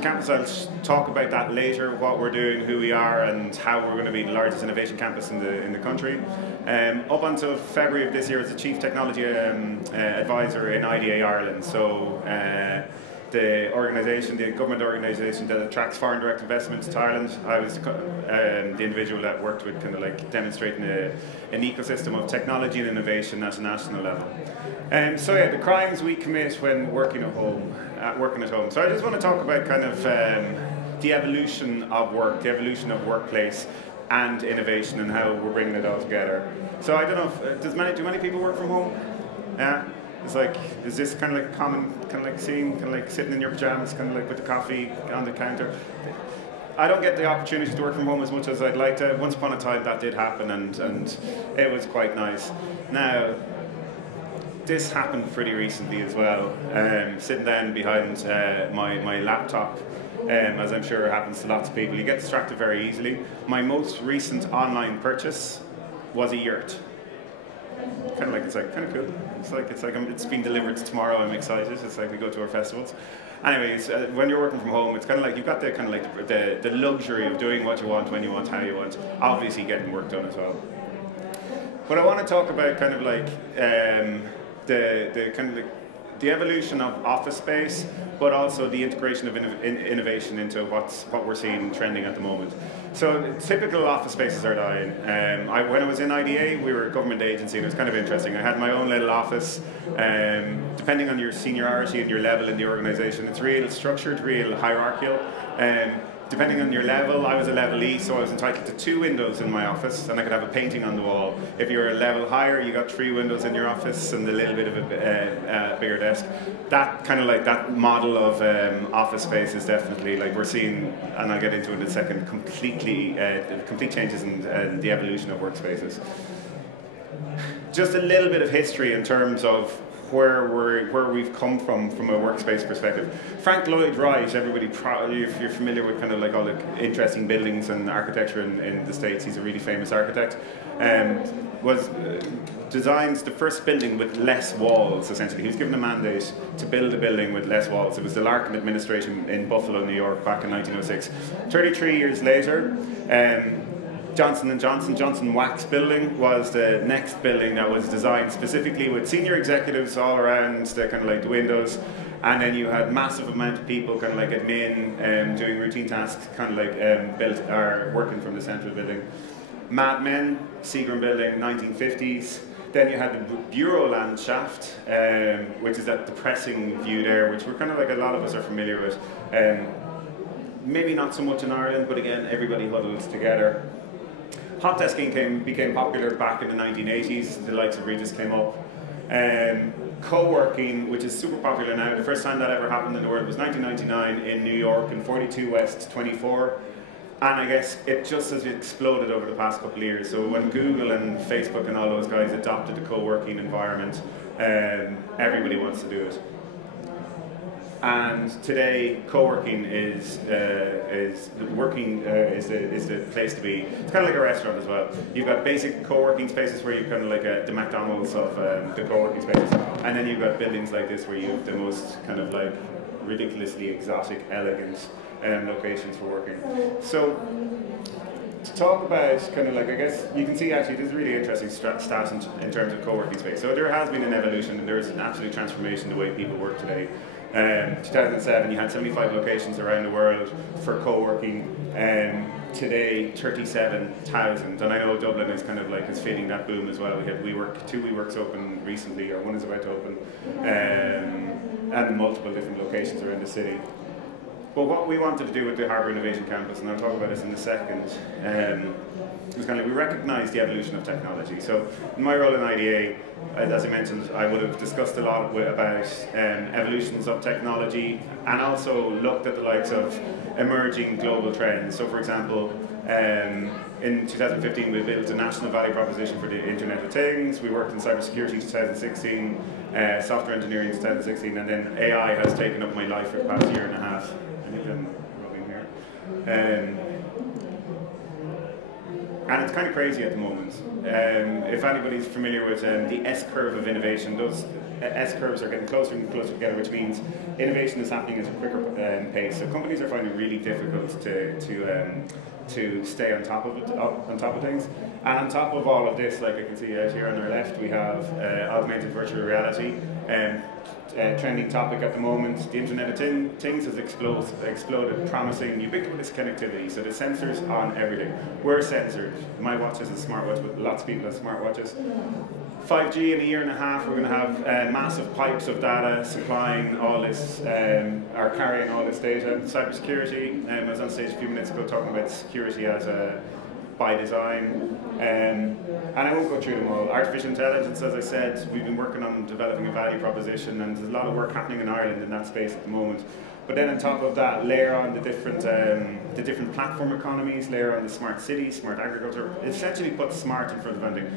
Innovation Campus. I'll talk about that later, what we're doing, who we are, and how we're going to be the largest innovation campus in the country. Up until February of this year, as the Chief Technology Advisor in IDA Ireland. So the organisation, the government organisation that attracts foreign direct investments to Ireland. I was the individual that worked with kind of like demonstrating an ecosystem of technology and innovation at a national level. So yeah, the crimes we commit when working at home. So I just want to talk about kind of the evolution of work, the evolution of workplace and innovation, and how we're bringing it all together. So I don't know, if, do many people work from home? Yeah. It's like, is this kind of like a common kind of like scene, kind of like sitting in your pajamas, kind of like with the coffee on the counter? I don't get the opportunity to work from home as much as I'd like to. Once upon a time that did happen, and it was quite nice. Now, this happened pretty recently as well. Sitting down behind my laptop, as I'm sure happens to lots of people, you get distracted very easily. My most recent online purchase was a yurt. Kind of like, it's like kind of cool. It's been delivered tomorrow. I'm excited. It's like we go to our festivals. Anyways, when you're working from home, it's kind of like you've got the kind of like the luxury of doing what you want, when you want, how you want. Obviously, getting work done as well. But I want to talk about kind of like the kind of like the evolution of office space, but also the integration of innovation into what we're seeing trending at the moment. So typical office spaces are dying. When I was in IDA, we were a government agency, and it was kind of interesting. I had my own little office. Depending on your seniority and your level in the organisation, it's real structured, real hierarchical. Depending on your level, I was a level E, so I was entitled to 2 windows in my office, and I could have a painting on the wall. If you were a level higher, you got 3 windows in your office and a little bit of a bigger desk. That kind of like that model of office space is definitely like we're seeing, and I'll get into it in a second, complete changes in the evolution of workspaces. Just a little bit of history in terms of where we've come from a workspace perspective. Frank Lloyd Wright, everybody probably, if you're familiar with kind of like all the interesting buildings and architecture in the States, he's a really famous architect, designed the first building with less walls, essentially. He was given a mandate to build a building with less walls. It was the Larkin administration in Buffalo, New York, back in 1906. 33 years later, Johnson Wax building was the next building that was designed specifically with senior executives all around the kind of like the windows, and then you had massive amount of people kind of like admin doing routine tasks, kind of like working from the central building. Mad Men, Seagram building, 1950s. Then you had the Bureau Land shaft, which is that depressing view there, which we're kind of like a lot of us are familiar with. Maybe not so much in Ireland, but again, everybody huddles together. Hot desking became popular back in the 1980s. The likes of Regis came up. Co-working, which is super popular now. The first time that ever happened in the world was 1999 in New York in 42 West 24. And I guess it just has exploded over the past couple of years. So when Google and Facebook and all those guys adopted the co-working environment, everybody wants to do it. And today, co-working is the place to be. It's kind of like a restaurant as well. You've got basic co-working spaces where you're kind of like the McDonald's of the co-working spaces, and then you've got buildings like this where you have the most kind of like ridiculously exotic, elegant locations for working. So to talk about kind of like, I guess you can see actually there's a really interesting stat in terms of co-working space. So there has been an evolution, and there is an absolute transformation in the way people work today. 2007, you had 75 locations around the world for co-working. Today, 37,000, and I know Dublin is kind of like is feeding that boom as well. We had 2 WeWorks open recently, or one is about to open, and multiple different locations around the city. But what we wanted to do with the Harbour Innovation Campus, and I'll talk about this in a second, was kind of we recognise the evolution of technology. So in my role in IDA, as I mentioned, I would have discussed a lot about evolutions of technology, and also looked at the likes of emerging global trends. So for example, in 2015 we built a national value proposition for the Internet of Things. We worked in cybersecurity in 2016, software engineering in 2016, and then AI has taken up my life for the past year and a half. And you've been rubbing here. And it's kind of crazy at the moment. If anybody's familiar with the S-curve of innovation, those S-curves are getting closer and closer together, which means innovation is happening at a quicker pace. So companies are finding it really difficult to stay on top of it, on top of things. And on top of all of this, like I can see out here on our left, we have augmented virtual reality. Trending topic at the moment, the Internet of Things has exploded, promising ubiquitous connectivity. So the sensors on everything. We're censored. My watch is a smartwatch, but lots of people have smartwatches. 5G in a year and a half, we're going to have massive pipes of data supplying all this, or carrying all this data. Cybersecurity, I was on stage a few minutes ago talking about security as by design, and I won't go through them all. Artificial intelligence, as I said, we've been working on developing a value proposition, and there's a lot of work happening in Ireland in that space at the moment. But then on top of that, layer on the different platform economies, layer on the smart cities, smart agriculture, essentially put smart in front of everything.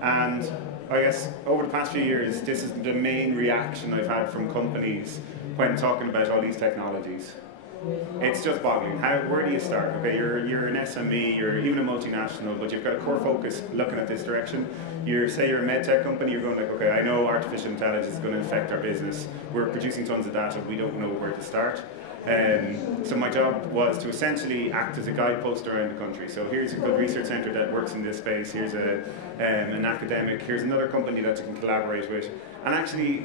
And I guess over the past few years, this is the main reaction I've had from companies when talking about all these technologies. It's just boggling. Where do you start? Okay, you're an SME, you're even a multinational, but you've got a core focus looking at this direction. Say you're a medtech company, you're going like, okay, I know artificial intelligence is going to affect our business. We're producing tons of data, we don't know where to start. So my job was to essentially act as a guidepost around the country. So here's a good research centre that works in this space, here's an academic, here's another company that you can collaborate with. And actually,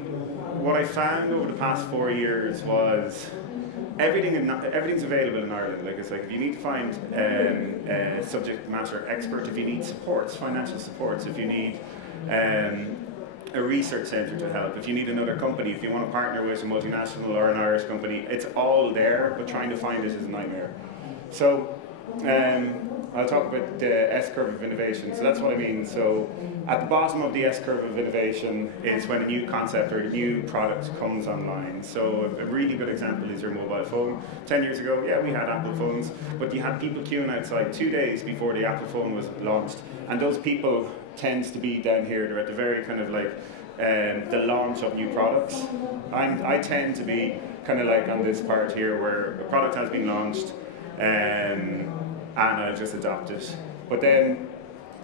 what I found over the past 4 years was everything's available in Ireland. Like it's like if you need to find a subject matter expert, if you need supports, financial supports, if you need a research centre to help, if you need another company, if you want to partner with a multinational or an Irish company, it's all there, but trying to find it is a nightmare. So I'll talk about the S-curve of innovation. So that's what I mean. So at the bottom of the S-curve of innovation is when a new concept or a new product comes online. So a really good example is your mobile phone. 10 years ago, yeah, we had Apple phones, but you had people queuing outside 2 days before the Apple phone was launched. And those people tends to be down here. They're at the very kind of like the launch of new products. I tend to be kind of like on this part here where a product has been launched, and I'll just adopt it. But then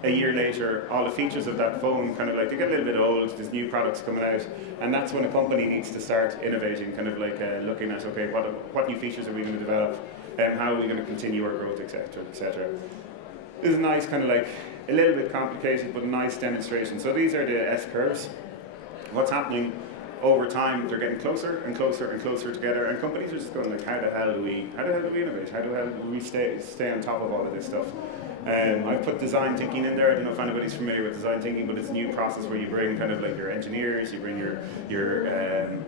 a year later, all the features of that phone kind of like, they get a little bit old, there's new products coming out, and that's when a company needs to start innovating, kind of like looking at, okay, what new features are we going to develop, and how are we going to continue our growth, etc., etc. This is a nice kind of like, a little bit complicated, but a nice demonstration. So these are the S-curves. What's happening over time, they're getting closer and closer and closer together, and companies are just going like, how the hell do we innovate? How the hell do we stay on top of all of this stuff? I've put design thinking in there. I don't know if anybody's familiar with design thinking, but it's a new process where you bring kind of like your engineers, you bring your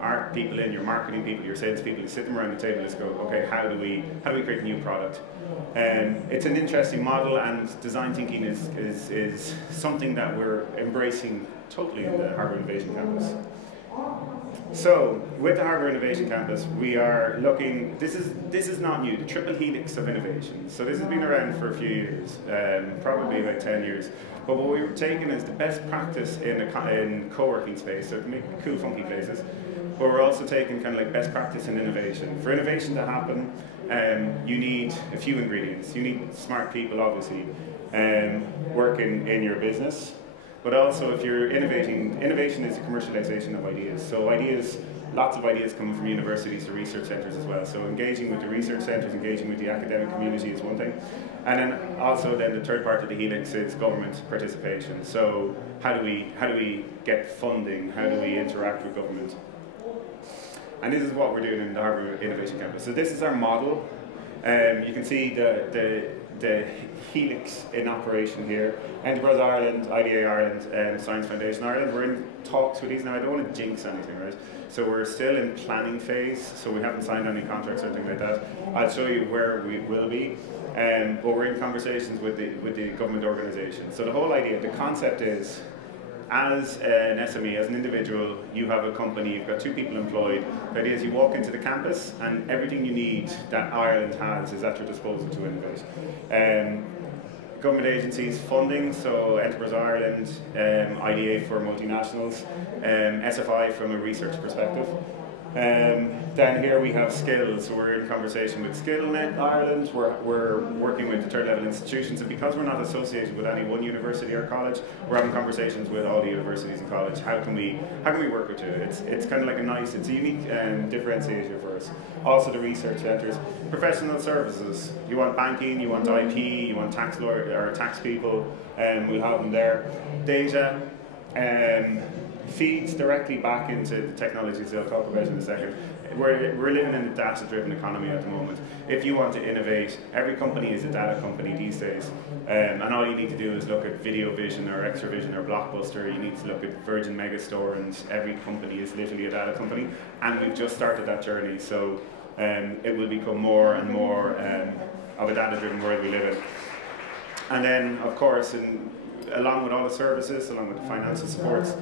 art people in, your marketing people, your sales people, you sit them around the table and just go, okay, how do we create a new product? It's an interesting model, and design thinking is something that we're embracing totally in the Harbour Innovation Campus. So, with the Harbour Innovation Campus, we are looking, this is not new, the triple helix of innovation. So this has been around for a few years, probably about 10 years. But what we were taking is the best practice in co-working space, so to make cool, funky places. But we're also taking kind of like best practice in innovation. For innovation to happen, you need a few ingredients. You need smart people, obviously, working in your business. But also, if you're innovating, innovation is a commercialization of ideas. So lots of ideas coming from universities to research centres as well. So engaging with the research centres, engaging with the academic community is one thing. And then also the third part of the helix is government participation. So how do we get funding? How do we interact with government? And this is what we're doing in the Harbour Innovation Campus. So this is our model. You can see the helix in operation here. Enterprise Ireland, IDA Ireland, and Science Foundation Ireland. We're in talks with these now. I don't want to jinx anything, right? So we're still in planning phase, so we haven't signed any contracts or anything like that. I'll show you where we will be. But we're in conversations with the government organisation. So the whole idea, the concept is, as an SME, as an individual, you have a company, you've got 2 people employed. The idea is you walk into the campus and everything you need that Ireland has is at your disposal to innovate. Government agencies funding, so Enterprise Ireland, IDA for multinationals, SFI from a research perspective. Down here we have skills, so we're in conversation with SkillNet Ireland, we're working with the third level institutions, and because we're not associated with any one university or college, we're having conversations with all the universities and college. How can we work with you? It's kind of like it's a unique differentiator for us. Also the research centres, professional services. You want banking, you want IP, you want tax lawyer or tax people, we'll have them there. Data. Feeds directly back into the technologies I'll talk about in a second. We're living in a data-driven economy at the moment. If you want to innovate, every company is a data company these days, and all you need to do is look at Video Vision or Extra Vision or Blockbuster. You need to look at Virgin Megastore, and every company is literally a data company, and we've just started that journey, so it will become more and more of a data-driven world we live in. And then, of course, along with all the services, along with the financial supports,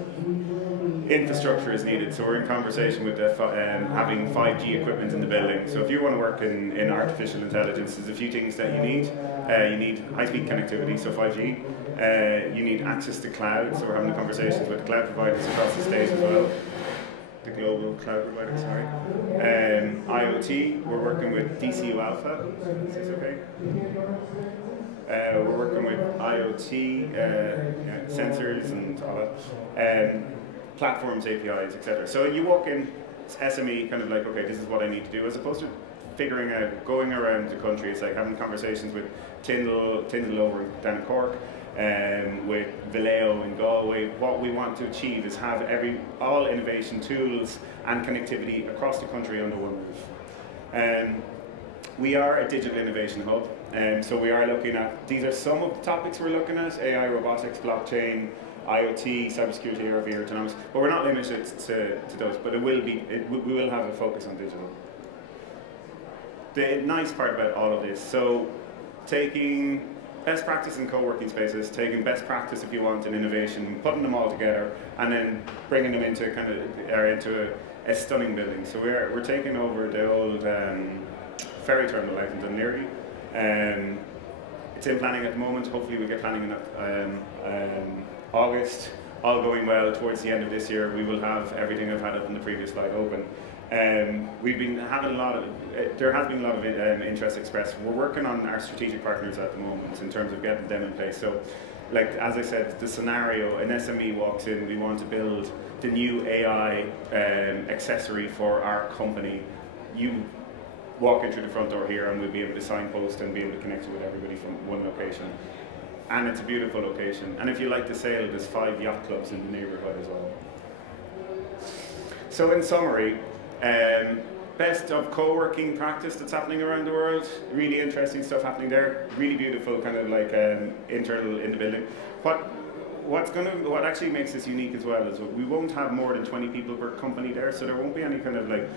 infrastructure is needed. So we're in conversation with having 5G equipment in the building. So if you want to work in artificial intelligence, there's a few things that you need. You need high-speed connectivity, so 5G. You need access to cloud, so we're having conversations with the cloud providers across the state as well. The global cloud provider, sorry. IoT, we're working with DCU Alpha. Is this okay? We're working with IoT, sensors and all that, platforms, APIs, etc. So you walk in, it's SME, kind of like, okay, this is what I need to do, as opposed to figuring out, going around the country. It's like having conversations with Tyndall over down in Cork, with Vallejo in Galway. What we want to achieve is have all innovation tools and connectivity across the country under one roof. We are a digital innovation hub, so we are looking at, these are some of the topics we're looking at: AI, robotics, blockchain, IoT, cybersecurity, ARV, autonomous, but we're not limited to those, but we will have a focus on digital. The nice part about all of this, so taking best practice in co-working spaces, taking best practice, if you want, in innovation, putting them all together, and then bringing them into into a stunning building. So we're taking over the old ferry terminal out in Dunleary. It's in planning at the moment. Hopefully we get planning in August. All going well, towards the end of this year we will have everything I've had up in the previous slide open. We've been having there has been a lot of interest expressed. We're working on our strategic partners at the moment in terms of getting them in place. So, like as I said, the scenario, an SME walks in, we want to build the new AI accessory for our company. You walk in through the front door here and we'll be able to signpost and be able to connect you with everybody from one location. And it's a beautiful location. And if you like to sail, there's 5 yacht clubs in the neighbourhood as well. So in summary, best of co-working practice that's happening around the world. Really interesting stuff happening there. Really beautiful, kind of like internal in the building. What actually makes this unique as well is we won't have more than 20 people per company there, so there won't be any kind of like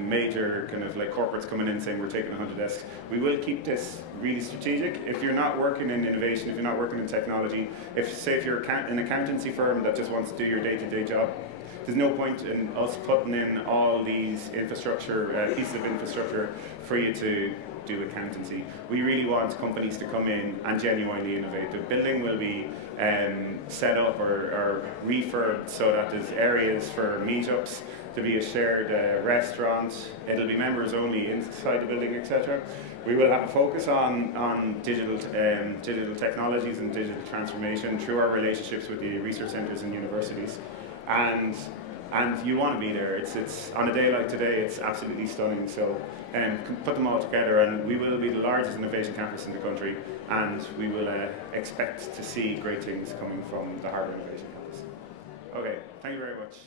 major kind of like corporates coming in saying we're taking 100 desks. We will keep this really strategic. If you're not working in innovation, if you're not working in technology, if you're an accountancy firm that just wants to do your day-to-day job, there's no point in us putting in all these infrastructure, pieces of infrastructure for you to do accountancy. We really want companies to come in and genuinely innovate. The building will be set up or refurbed so that there's areas for meetups, to be a shared restaurant. It'll be members only inside the building, etc. We will have a focus on digital technologies and digital transformation through our relationships with the research centres and universities. And you want to be there. It's on a day like today, it's absolutely stunning. So put them all together, and we will be the largest innovation campus in the country, and we will expect to see great things coming from the Harbour Innovation Campus. Okay, thank you very much.